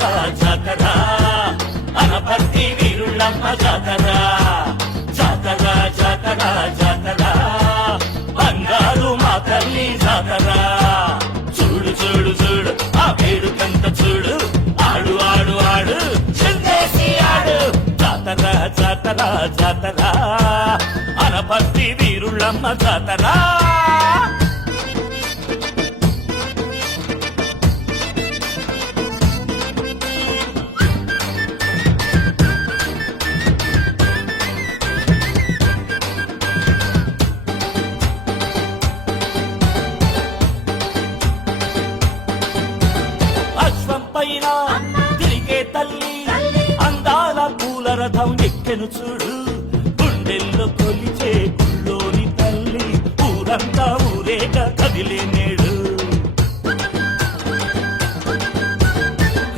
జాతర జాతర అనపర్తి వీరుళ్ళమ్మ జాతర జాతర జాతర జాతర బంగారు మా తల్లి జాతర చూడు చూడు చూడు ఆ వేడుకంత చూడు ఆడు ఆడు ఆడు చిందేసి ఆడు జాతర జాతర జాతర అనపర్తి వీరుళ్ళమ్మ జాతర పైన తిరిగే తల్లి అందాల పూల రథం ఎక్కెను చూడు గుండెల్లో కొలిచే గుళ్ళోని తల్లి ఊరంతా ఊరేగ కదిలే నేడు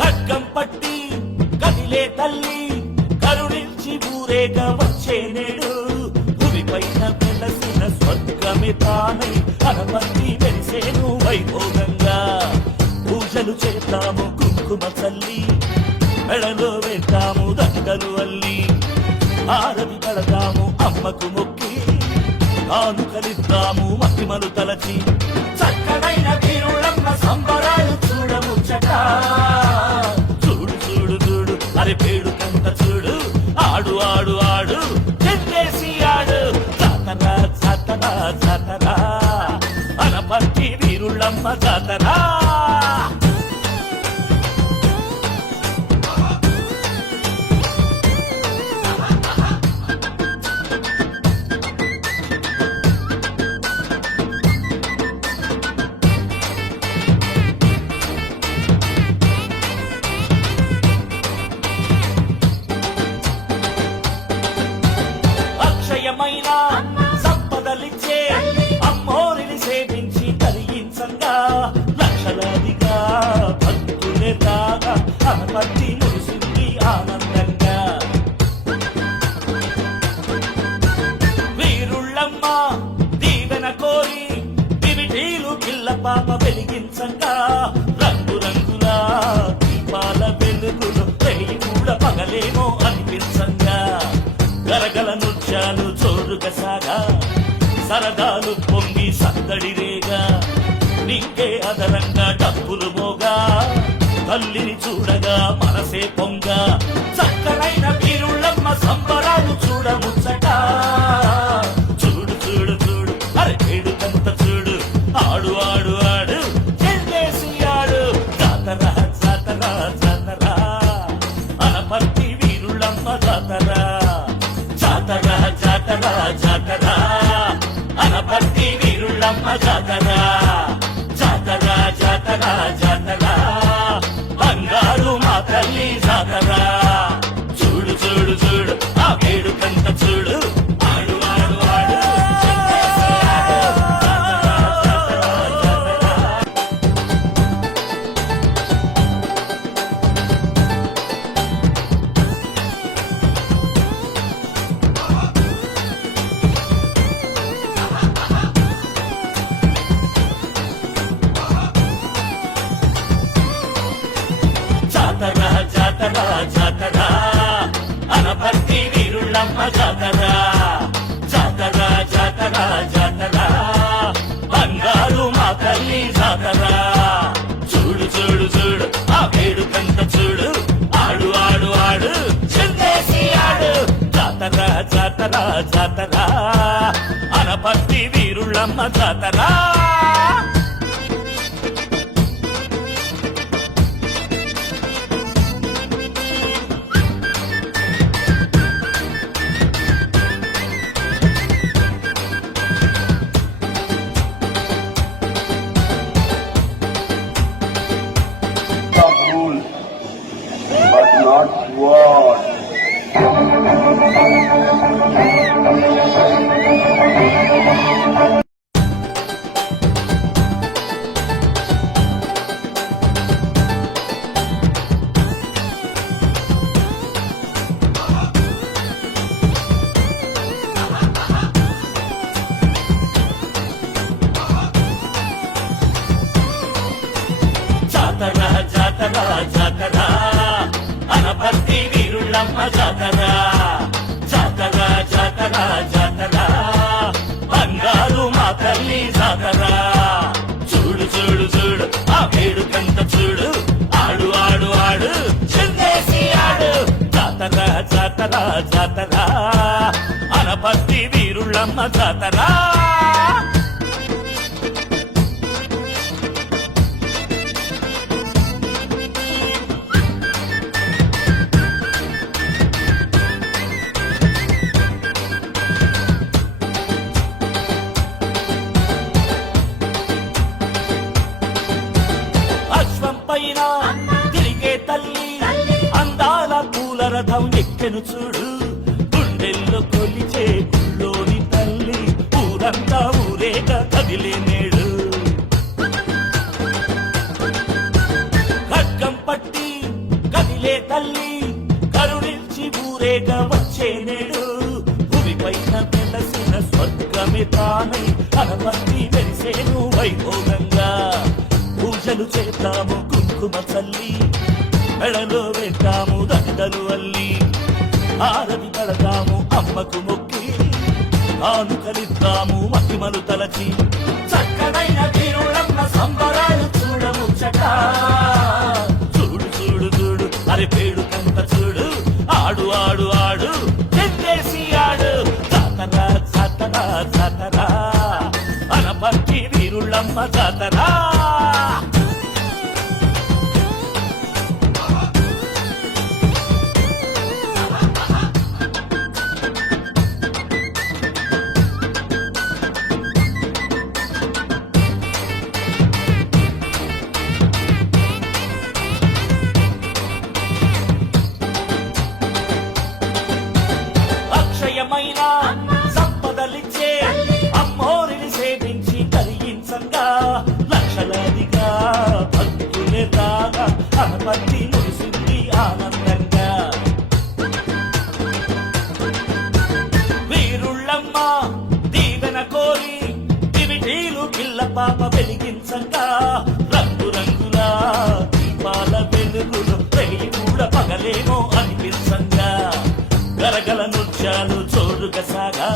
ఖడ్గం పట్టి కదిలే తల్లి కరుణించి ఊరేగ వచ్చే నేడు భూమి పైన వెలసిన స్వర్గమే తానై అనపర్తి వెలిసేను వైభోగంగా పూజలు చేద్దాము కుంకుమ చల్లి మెడలో వేద్దాము దండలు అల్లి ఆరతి కడదాము అమ్మకు మొక్కి కానుకలిద్దాము మహిమలు తలచి చక్కడైన వీరుళ్ళమ్మ సంబరాలు చూడముచ్చట చూడు చూడు చూడు అరే పేడుకంత చూడు ఆడు ఆడు ఆడు చెందేసి ఆడు జాతర జాతర జాతర అనపర్తి వీరుళ్ళమ్మ జాతర అక్షయమైన సంపదలిచ్చే అమ్మోరిని సేవించి కలిగించంగా లక్షలాదిగా భక్తులే దాగా అనపర్తి మురిసింది ఆనందంగా వీరుళ్ళమ్మ దీవెన కోరి దివిటీలు పిల్ల పాప వెలిగించంగా రంగు రంగుల దీపాల వెలుగులు రేయి కూడా పగలేమో అనిపించంగా గరగల నృత్యాలు జోరుగా సాగా సరదాలు పొంగి సందడి రేగా నీకే అదరంగా డబ్బులు మోగా తల్లిని చూడగా మనసే పొంగ చక్కనైన వీరుళ్ళమ్మ సంబరాలు చూడముచ్చట చూడు చూడు చూడు అరే వేడుకంత చూడు ఆడు ఆడు ఆడు చెందేసి ఆడు జాతర జాతర జాతర అనపర్తి వీరుళ్ళమ్మ జాతర జాతర జాతర జాతర అనపర్తి వీరుళ్ళమ్మ జాతర జాతర జాతర జాతర బంగారు మా తల్లి జాతర చూడు చూడు చూడు ఆ వేడుకంత చూడు ఆడు ఆడు ఆడు చెందేసి ఆడు జాతర జాతర జాతర జాతర అనపర్తి వీరుళ్ళమ్మ జాతర జాతర జాతర జాతర బంగారు మా తల్లి జాతర చూడు చూడు చూడు ఆ వేడుకంత చూడు ఆడు ఆడు ఆడు చిందేసి ఆడు జాతర జాతర జాతర అనపర్తి వీరుళ్ళమ్మ జాతర But not war. జాతర జాతర జాతర అనపర్తి వీరుళ్ళమ్మ జాతర జాతర జాతర జాతర బంగారు మా తల్లి జాతర చూడు చూడు చూడు ఆ వేడుకంత చూడు ఆడు ఆడు ఆడు చిందేసి ఆడు జాతర జాతర జాతర అనపర్తి వీరుళ్ళమ్మ జాతర అశ్వం పైన తిరిగే తల్లి అందాల పూల రథం ఎక్కెను చూడు గుండెల్లో కొలిచే గుళ్ళోని తల్లి ఊరంతా ఊరేగ కదిలే నేడు ఖడ్గం పట్టి కదిలే తల్లి కరుణించి ఊరేగ వచ్చే నేడు భూమి పైన వెలసిన స్వర్గమే తానై అనపర్తి వెలిసేను వైభోగంగా పూజలు చేద్దాము కుంకుమ చల్లి మెడలో వేద్దాము దండలు అల్లి ఆరతి కడతాము అమ్మకు మొక్కి కానుకలిద్దాము మహిమలు తలచి చక్కనైన వీరుళ్ళమ్మ సంబరాలు చూడముచ్చట చూడు చూడు చూడు అరే పేడుకంత చూడు ఆడు ఆడు ఆడు చెందేసి ఆడు జాతర జాతర జాతర అనపర్తి వీరుళ్ళమ్మ జాతర అక్షయమైన సంపదలిచ్చే అమ్మోరిని సేవించి కలిగించంగా లక్షలాదిగా భక్తులే రాగా అనపర్తి మురిసింది ఆనందంగా వీరుళ్ళమ్మ దీవెన కోరి దివిటీలు పిల్ల పాప వెలిగించంగా రంగు రంగుల దీపాల వెలుగులు రేయి కూడా పగలేమో అనిపించంగా గరగల నృత్యాలు చోరుగా సాగా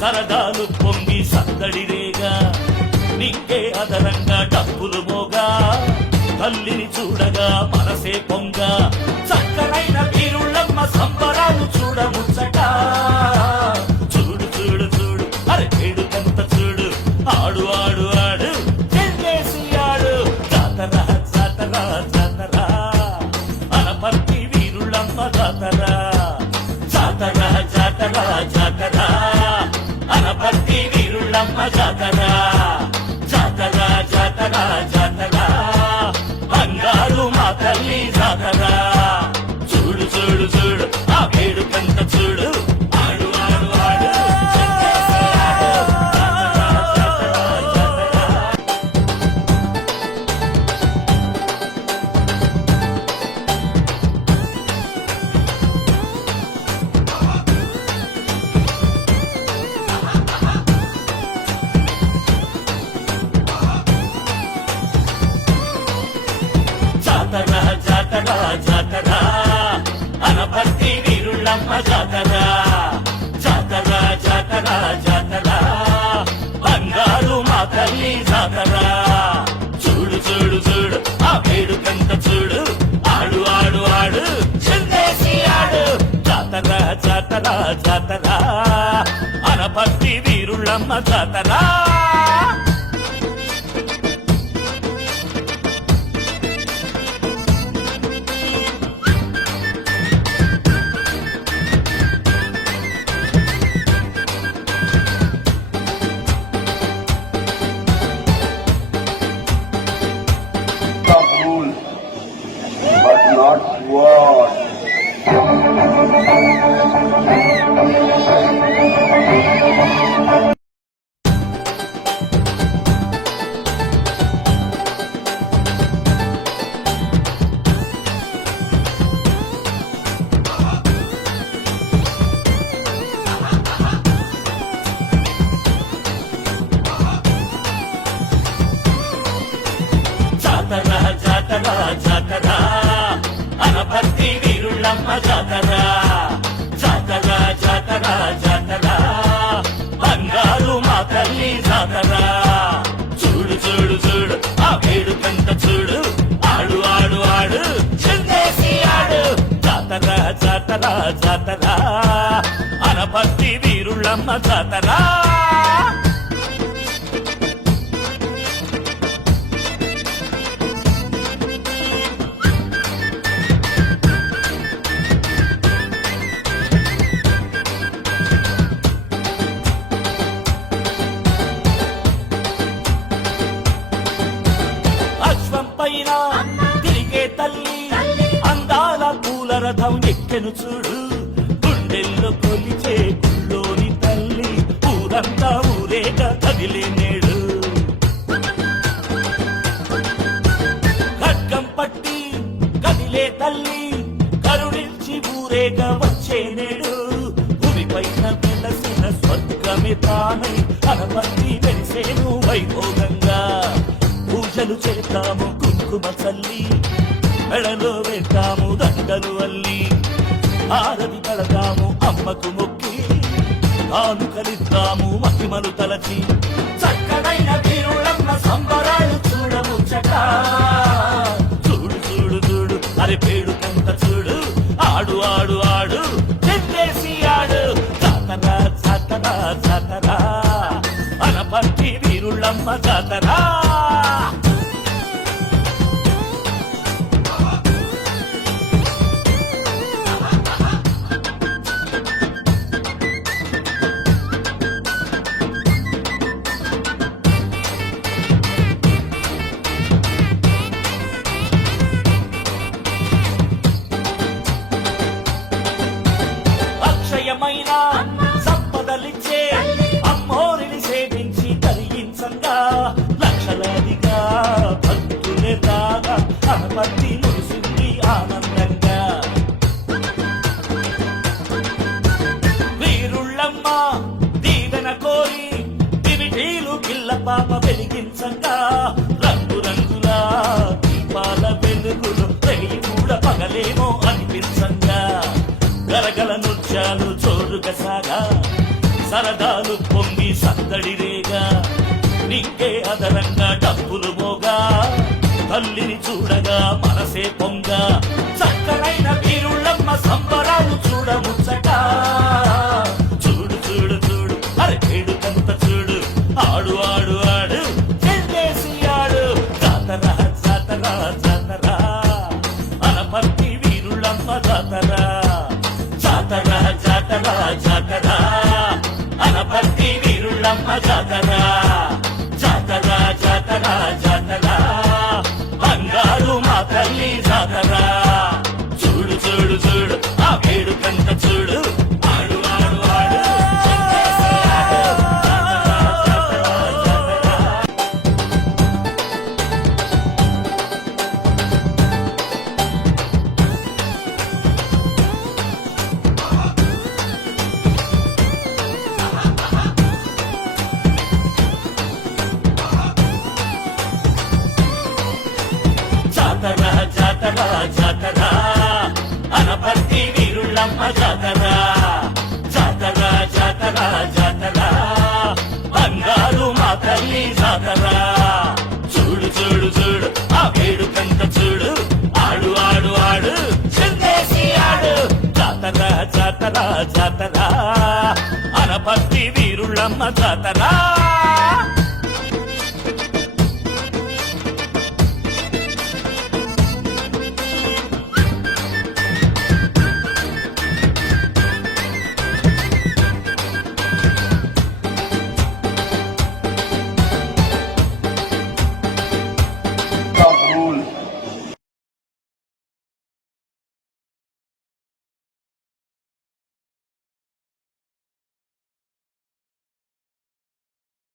సరదాలు పొంగి సందడి రేగా నింగే అదరంగా డప్పులు మోగా తల్లిని చూడగా మనసే పొంగ చక్కనైన వీరుళ్ళమ్మ సంబరాలు చూడముచ్చట చూడు చూడు చూడు అరే వేడుకంత చూడు ఆడు ఆడు ఆడు చెందేసి ఆడు జాతర జాతర జాతర అనపర్తి వీరుళ్ళమ్మ జాతర జాతర జాతర జాతర అనపర్తి వీరుళ్ళమ్మ జాతర జాతర జాతర జాతర బంగారు మా తల్లి జాతర చూడు చూడు చూడు ఆ వేడుకంత చూడు ఆడు ఆడు ఆడు చెందేసి ఆడు జాతర జాతర జాతర జాతర జాతర జాతర అనపర్తి వీరుళ్ళమ్మ జాతర జాతర జాతర జాతర బంగారు మా తల్లి జాతర చూడు చూడు చూడు ఆ వేడుకంత చూడు ఆడు ఆడు ఆడు చిందేసి ఆడు జాతర జాతర జాతర అనపర్తి వీరుళ్ళమ్మ జాతర Stop rule, but not war. జాతర జాతర జాతర అనపర్తి వీరుళ్ళమ్మ జాతర జాతర జాతర జాతర బంగారు మా తల్లి జాతర చూడు చూడు చూడు ఆ వేడుకంత చూడు ఆడు ఆడు ఆడు చిందేసి ఆడు జాతర జాతర జాతర అనపర్తి వీరుళ్ళమ్మ జాతర అశ్వం పైన తిరిగే తల్లి అందాల పూల రథం ఎక్కెను చూడు గుండెల్లో కొలిచే గుళ్ళోని తల్లి ఊరంతా ఊరేగ కదిలే నేడు ఖడ్గం పట్టి కదిలే తల్లి కరుణించి ఊరేగ వచ్చే నేడు భూమి పైన వెలసిన స్వర్గమే తానై అనపర్తి వెలిసేను వైభోగంగా పూజలు చేస్తాము కుంకుమ చల్లి మెడలో వేస్తాము దండలు అల్లి ఆరతి కడతాము అమ్మకు మొక్కి కానుకలిస్తాము మహిమలు తలచి చక్కడైన వీరుళ్ళమ్మ సంబరాలు చూడముచ్చట చూడు చూడు చూడు అరే పేడుకంత చూడు ఆడు ఆడు ఆడు చెందేసి ఆడు జాతర జాతర జాతర అనపర్తి వీరుళ్ళమ్మ జాతర అక్షయమైన సంపదలిచ్చే అమ్మోరిని సేవించి కలిగించంగా లక్షలాదిగా భక్తులే రాగా అనపర్తి మురిసింది ఆనందంగా వీరుళ్ళమ్మ దీవెన కోరి దివిటీలు పిల్ల పాప వెలిగించంగా రంగు రంగుల దీపాల వెలుగులు రేయి కూడా పగలేమో అనిపించంగా గరగల నృత్యాలు చోరుగా సాగా సరదాలు పొంగి సందడి రేగా నింకే అదరంగా డబ్బులు మోగా తల్లిని చూడగా మనసే పొంగ చక్కనైన వీరుళ్ళమ్మ సంబరాలు చూడముచ్చట చూడు చూడు చూడు అరే వేడుకంత చూడు ఆడు ఆడు ఆడు చెందేసి ఆడు జాతర జాతర జాతర అనపర్తి వీరుళ్ళమ్మ జాతర జాతర జాతర జాతర అనపర్తి వీరుళ్ళమ్మ జాతర జాతర జాతర జాతర బంగారు మా తల్లి జాతర చూడు చూడు చూడు ఆ వేడుకంత చూడు ఆడు ఆడు ఆడు చెందేసి ఆడు. జాతర జాతర జాతర జాతర జాతర జాతర అనపర్తి వీరుళ్ళమ్మ జాతర జాతర జాతర జాతర బంగారు మా తల్లి జాతర చూడు చూడు చూడు ఆ వేడుకంత చూడు ఆడు ఆడు ఆడు చిందేసి ఆడు జాతర జాతర జాతర అనపర్తి వీరుళ్ళమ్మ జాతర